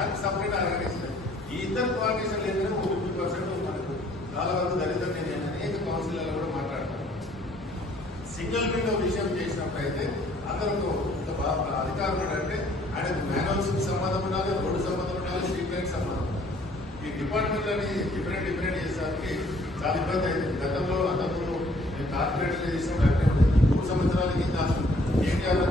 దానికి separate organisation. ఈ ఇద్దరు కోఆర్డినేషన్ ఒక ఫిఫ్టీ పర్సెంట్ మనకు చాలా వరకు దళితం నేను అనేక కౌన్సిలర్లు కూడా మాట్లాడతాను సింగిల్ విండో విషయం చేసినప్పుడైతే అయితే అందరూ ఒక బా- అధికారులు అంటే ఆయనకు మాన్యువల్స్ సంబంధం ఉండాలి రోడ్డు సంబంధం ఉండాలి స్ట్రీట్ లైట్ సంబంధం ఈ డిపార్ట్మెంట్లని డిఫరెంట్ డిఫరెంట్ చేసేసరికి చాలా ఇబ్బంది అయింది గతంలో అంతకుముందు కార్పొరేట్ చేసినప్పుడు అంటే మూడు సంవత్సరాల కింద ఎన్టీఆర్ వచ్చేసింది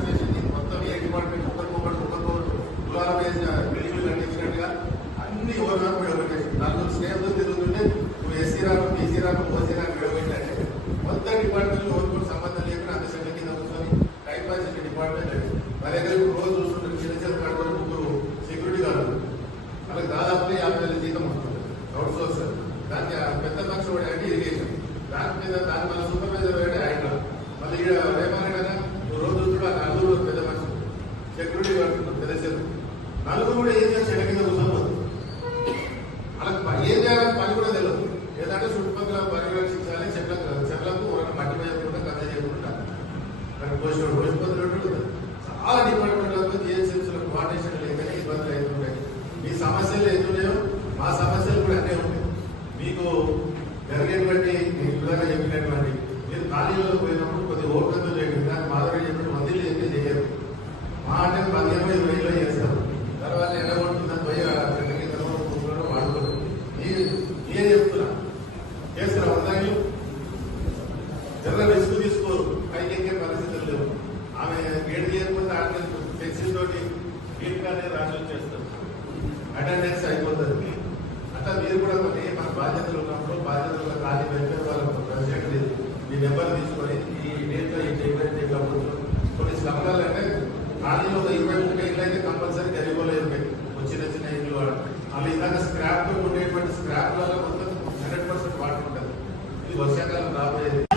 టైం డిపార్ట్మెంట్ అది మా దగ్గర రోజు చూస్తుంటే చిన్న చిన్న కట్టుకొని ముగ్గురు సెక్యూరిటీ గార్డు వాళ్ళకి దాదాపు యాభై వేల జీతం వస్తుంది. అవుట్ సోర్స్ దానికి పెద్ద పక్ష వాడు అంటే ఇరిగేషన్. దాని మీద దాని మన సూపర్వైజర్ వాడే ఆయన. మళ్ళీ ఈడ ఏమన్నాడన్నా రోజు చూడు నలుగురు పెద్ద పక్ష. సెక్యూరిటీ గార్డు పెద్ద చెరువు. నలుగురు కూడా ఏం చేసి చెడ కింద కూర్చోబోదు వాళ్ళకి ప- ఏం చేయాలని పని కూడా తెలియదు. ఏదంటే చుట్టుపక్కల పరిరక్షించాలి చెట్లకు చెట్లకు మట్టి మీద కూడా కథ చేయకుండా. మరి పోషణ జరిగేటువంటి నేను ఇందాక చెప్పినటువంటి మీరు ఖాళీలో పోయినప్పుడు కొద్ది ఓపికతో చేయండి దాన్ని మాధురి చెప్పిన మందిలు అయితే చేయరు. మా అంటే పది ఇరవై వేలు చేస్తారు. తర్వాత ఎండగొంటుందని పోయి ఆ చెట్ల కింద కూర్చోవడం వాడుకోవడం నేను నేను చెప్తున్నా? చేస్తున్నా వందాయిలు జర రిస్క్ తీసుకోరు. పైకి ఎక్కే పరిస్థితులు లేవు. ఆమె గేట్ చేయకపోతే ఆమె పెన్సిల్ తోటి గేట్ కానీ రాజు చేస్తారు. అటెండెన్స్ అయిపోతుంది. అట్లా మీరు కూడా బాధ్యతలు ఉన్నప్పుడు బాధ్యతలు ఖాళీ వెళ్తే వాళ్ళకు ప్రెసిడెంట్ లేదు. మీ నెంబర్ తీసుకొని ఈ డేట్లో ఈ డేట్ డేట్లో కొన్ని సంఘాలు అంటే ఖాళీలో ఒక ఇరవై ముప్పై ఇళ్ళు అయితే కంపల్సరీ గరీబోలో ఇరవై. చిన్న చిన్న ఇల్లు అవి ఇందాక స్క్రాప్ ఉండేటువంటి స్క్రాప్ వల్ల మొత్తం హండ్రెడ్ పర్సెంట్ వాటర్ ఉంటుంది ఇది వర్షాకాలం రాబోయేది.